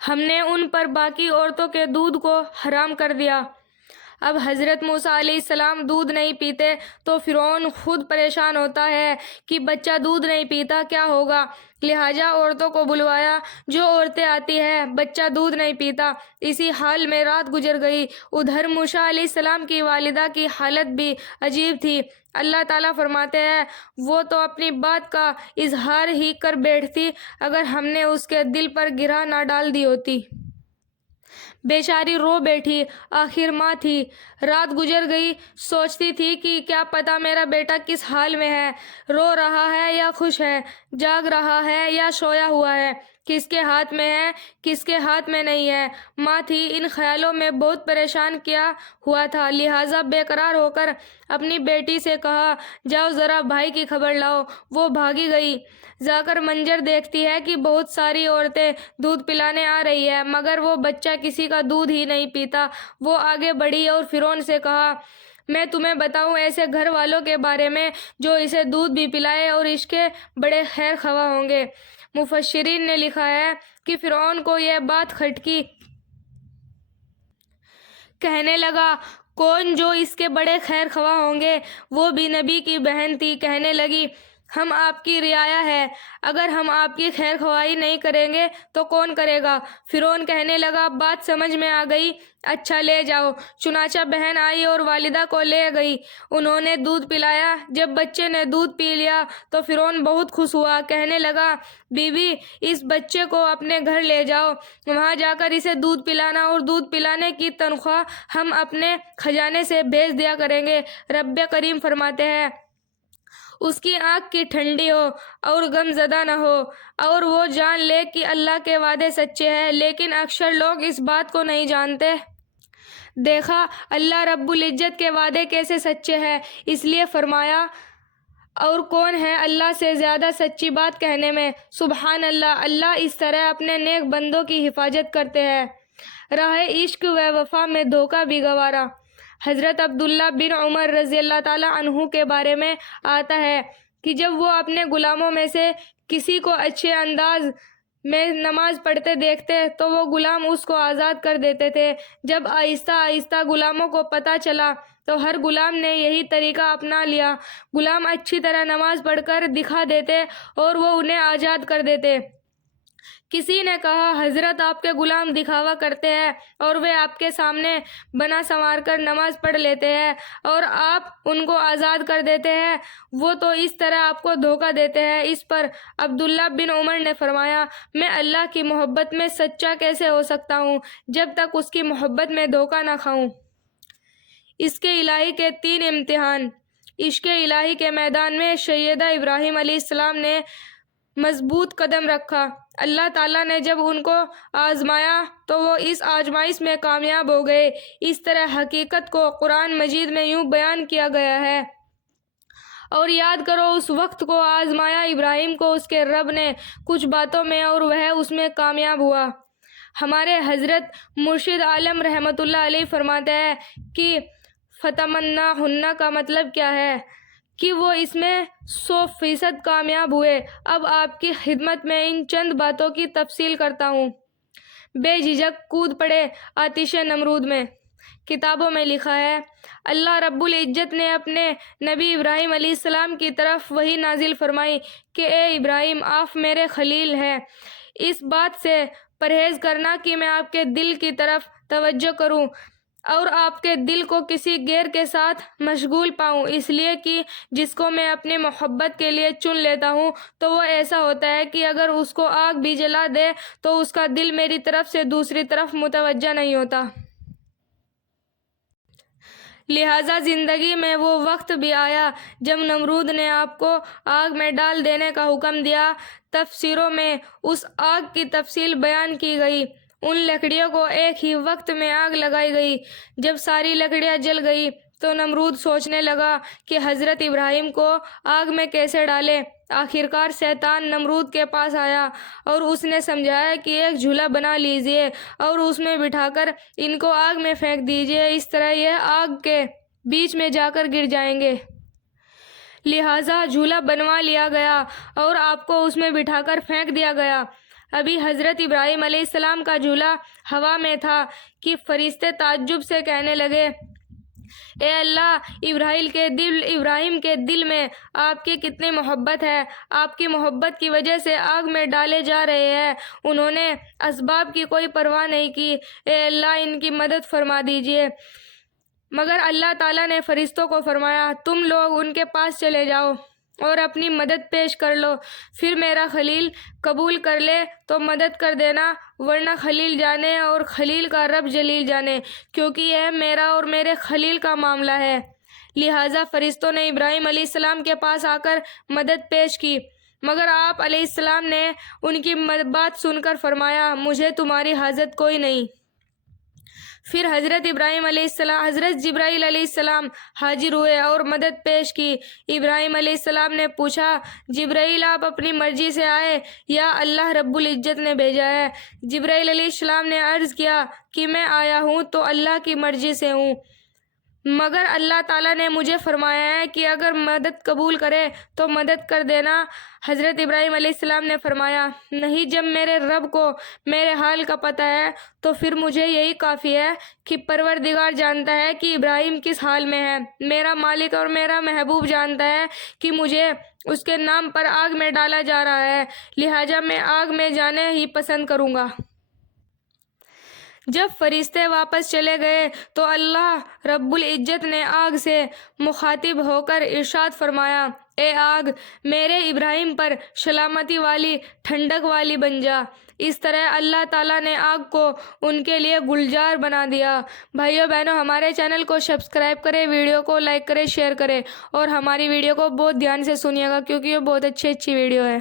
ہم نے ان پر باقی عورتوں کے دودھ کو حرام کر دیا۔ اب حضرت موسیٰ علیہ السلام دودھ نہیں پیتے تو فرعون خود پریشان ہوتا ہے کہ بچہ دودھ نہیں پیتا کیا ہوگا، لہٰذا عورتوں کو بلوایا۔ جو عورتیں آتی ہیں بچہ دودھ نہیں پیتا، اسی حال میں رات گزر گئی۔ ادھر موسیٰ علیہ السلام کی والدہ کی حالت بھی عجیب تھی۔ اللہ تعالیٰ فرماتے ہیں وہ تو اپنی بات کا اظہار ہی کر بیٹھتی اگر ہم نے اس کے دل پر گرہ نہ ڈال دی ہوتی۔ بیچاری رو بیٹھی، آخر ماں تھی۔ رات گزر گئی، سوچتی تھی کہ کیا پتہ میرا بیٹا کس حال میں ہے، رو رہا ہے یا خوش ہے، جاگ رہا ہے یا سویا ہوا ہے، کس کے ہاتھ میں ہے کس کے ہاتھ میں نہیں ہے۔ ماں تھی، ان خیالوں میں بہت پریشان کیا ہوا تھا، لہٰذا بے قرار ہو کر اپنی بیٹی سے کہا جاؤ ذرا بھائی کی خبر لاؤ۔ وہ بھاگی گئی، جا کر منظر دیکھتی ہے کہ بہت ساری عورتیں دودھ پلانے آ رہی ہیں، مگر وہ بچہ کسی کا دودھ ہی نہیں پیتا۔ وہ آگے بڑھی اور فرعون سے کہا میں تمہیں بتاؤں ایسے گھر والوں کے بارے میں جو اسے دودھ بھی پلائے اور اس کے بڑے خیر خواہ ہوں گے۔ مفسرین نے لکھا ہے کہ فرعون کو یہ بات کھٹکی، کہنے لگا کون جو اس کے بڑے خیر خواہ ہوں گے؟ وہ بھی نبی کی بہن تھی، کہنے لگی ہم آپ کی رعایا ہے، اگر ہم آپ کی خیر خواہی نہیں کریں گے تو کون کرے گا؟ فرعون کہنے لگا بات سمجھ میں آ گئی، اچھا لے جاؤ۔ چنانچہ بہن آئی اور والدہ کو لے گئی، انہوں نے دودھ پلایا۔ جب بچے نے دودھ پی لیا تو فرعون بہت خوش ہوا، کہنے لگا بی بی اس بچے کو اپنے گھر لے جاؤ، وہاں جا کر اسے دودھ پلانا اور دودھ پلانے کی تنخواہ ہم اپنے خزانے سے بھیج دیا کریں گے۔ رب کریم فرماتے ہیں اس کی آنکھ کی ٹھنڈی ہو اور غم زدہ نہ ہو اور وہ جان لے کہ اللہ کے وعدے سچے ہیں، لیکن اکثر لوگ اس بات کو نہیں جانتے۔ دیکھا اللہ رب العزت کے وعدے کیسے سچے ہیں، اس لیے فرمایا اور کون ہے اللہ سے زیادہ سچی بات کہنے میں۔ سبحان اللہ، اللہ اس طرح اپنے نیک بندوں کی حفاظت کرتے ہیں۔ راہ عشق و وفا میں دھوکہ بھی گوارا۔ حضرت عبداللہ بن عمر رضی اللہ تعالیٰ عنہ کے بارے میں آتا ہے کہ جب وہ اپنے غلاموں میں سے کسی کو اچھے انداز میں نماز پڑھتے دیکھتے تو وہ غلام اس کو آزاد کر دیتے تھے۔ جب آہستہ آہستہ غلاموں کو پتہ چلا تو ہر غلام نے یہی طریقہ اپنا لیا، غلام اچھی طرح نماز پڑھ کر دکھا دیتے اور وہ انہیں آزاد کر دیتے۔ کسی نے کہا حضرت آپ کے غلام دکھاوا کرتے ہیں اور وہ آپ کے سامنے بنا سنوار کر نماز پڑھ لیتے ہیں اور آپ ان کو آزاد کر دیتے ہیں، وہ تو اس طرح آپ کو دھوکہ دیتے ہیں۔ اس پر عبداللہ بن عمر نے فرمایا میں اللہ کی محبت میں سچا کیسے ہو سکتا ہوں جب تک اس کی محبت میں دھوکہ نہ کھاؤں۔ عشق الہی کے 3 امتحان۔ عشق الہی کے میدان میں سیدہ ابراہیم علیہ السلام نے مضبوط قدم رکھا۔ اللہ تعالیٰ نے جب ان کو آزمایا تو وہ اس آزمائش میں کامیاب ہو گئے۔ اس طرح حقیقت کو قرآن مجید میں یوں بیان کیا گیا ہے اور یاد کرو اس وقت کو آزمایا ابراہیم کو اس کے رب نے کچھ باتوں میں اور وہ اس میں کامیاب ہوا۔ ہمارے حضرت مرشد عالم رحمۃ اللہ علیہ فرماتے ہیں کہ فتمناہن کا مطلب کیا ہے کہ وہ اس میں 100% کامیاب ہوئے۔ اب آپ کی خدمت میں ان چند باتوں کی تفصیل کرتا ہوں۔ بے جھجک کود پڑے آتش نمرود میں۔ کتابوں میں لکھا ہے اللہ رب العزت نے اپنے نبی ابراہیم علیہ السلام کی طرف وحی نازل فرمائی کہ اے ابراہیم آپ میرے خلیل ہیں، اس بات سے پرہیز کرنا کہ میں آپ کے دل کی طرف توجہ کروں اور آپ کے دل کو کسی غیر کے ساتھ مشغول پاؤں، اس لیے کہ جس کو میں اپنی محبت کے لیے چن لیتا ہوں تو وہ ایسا ہوتا ہے کہ اگر اس کو آگ بھی جلا دے تو اس کا دل میری طرف سے دوسری طرف متوجہ نہیں ہوتا۔ لہٰذا زندگی میں وہ وقت بھی آیا جب نمرود نے آپ کو آگ میں ڈال دینے کا حکم دیا۔ تفسیروں میں اس آگ کی تفصیل بیان کی گئی۔ ان لکڑیوں کو ایک ہی وقت میں آگ لگائی گئی۔ جب ساری لکڑیاں جل گئی تو نمرود سوچنے لگا کہ حضرت ابراہیم کو آگ میں کیسے ڈالے۔ آخرکار شیطان نمرود کے پاس آیا اور اس نے سمجھایا کہ ایک جھولا بنا لیجئے اور اس میں بٹھا کر ان کو آگ میں پھینک دیجئے، اس طرح یہ آگ کے بیچ میں جا کر گر جائیں گے۔ لہٰذا جھولا بنوا لیا گیا اور آپ کو اس میں بٹھا کر پھینک دیا گیا۔ ابھی حضرت ابراہیم علیہ السلام کا جھولا ہوا میں تھا کہ فرشتے تعجب سے کہنے لگے، اے اللہ، ابراہیم کے دل میں آپ کی کتنی محبت ہے، آپ کی محبت کی وجہ سے آگ میں ڈالے جا رہے ہیں، انہوں نے اسباب کی کوئی پرواہ نہیں کی، اے اللہ ان کی مدد فرما دیجئے۔ مگر اللہ تعالیٰ نے فرشتوں کو فرمایا، تم لوگ ان کے پاس چلے جاؤ اور اپنی مدد پیش کر لو، پھر میرا خلیل قبول کر لے تو مدد کر دینا، ورنہ خلیل جانے اور خلیل کا رب جلیل جانے، کیونکہ یہ میرا اور میرے خلیل کا معاملہ ہے۔ لہٰذا فرشتوں نے ابراہیم علیہ السلام کے پاس آ کر مدد پیش کی، مگر آپ علیہ السلام نے ان کی بات سن کر فرمایا، مجھے تمہاری حاجت کوئی نہیں۔ پھر حضرت جبرائیل علیہ السلام حاضر ہوئے اور مدد پیش کی۔ ابراہیم علیہ السلام نے پوچھا، جبرائیل آپ اپنی مرضی سے آئے یا اللہ رب العزت نے بھیجا ہے؟ جبرائیل علیہ السلام نے عرض کیا کہ میں آیا ہوں تو اللہ کی مرضی سے ہوں، مگر اللہ تعالیٰ نے مجھے فرمایا ہے کہ اگر مدد قبول کرے تو مدد کر دینا۔ حضرت ابراہیم علیہ السلام نے فرمایا، نہیں، جب میرے رب کو میرے حال کا پتہ ہے تو پھر مجھے یہی کافی ہے کہ پروردگار جانتا ہے کہ ابراہیم کس حال میں ہے، میرا مالک اور میرا محبوب جانتا ہے کہ مجھے اس کے نام پر آگ میں ڈالا جا رہا ہے، لہٰذا میں آگ میں جانے ہی پسند کروں گا۔ جب فرشتے واپس چلے گئے تو اللہ رب العزت نے آگ سے مخاطب ہو کر ارشاد فرمایا، اے آگ، میرے ابراہیم پر سلامتی والی، ٹھنڈک والی بن جا۔ اس طرح اللہ تعالیٰ نے آگ کو ان کے لیے گلزار بنا دیا۔ بھائیو بہنوں، ہمارے چینل کو سبسکرائب کریں، ویڈیو کو لائک کریں، شیئر کریں، اور ہماری ویڈیو کو بہت دھیان سے سنیے گا کیونکہ یہ بہت اچھی ویڈیو ہے۔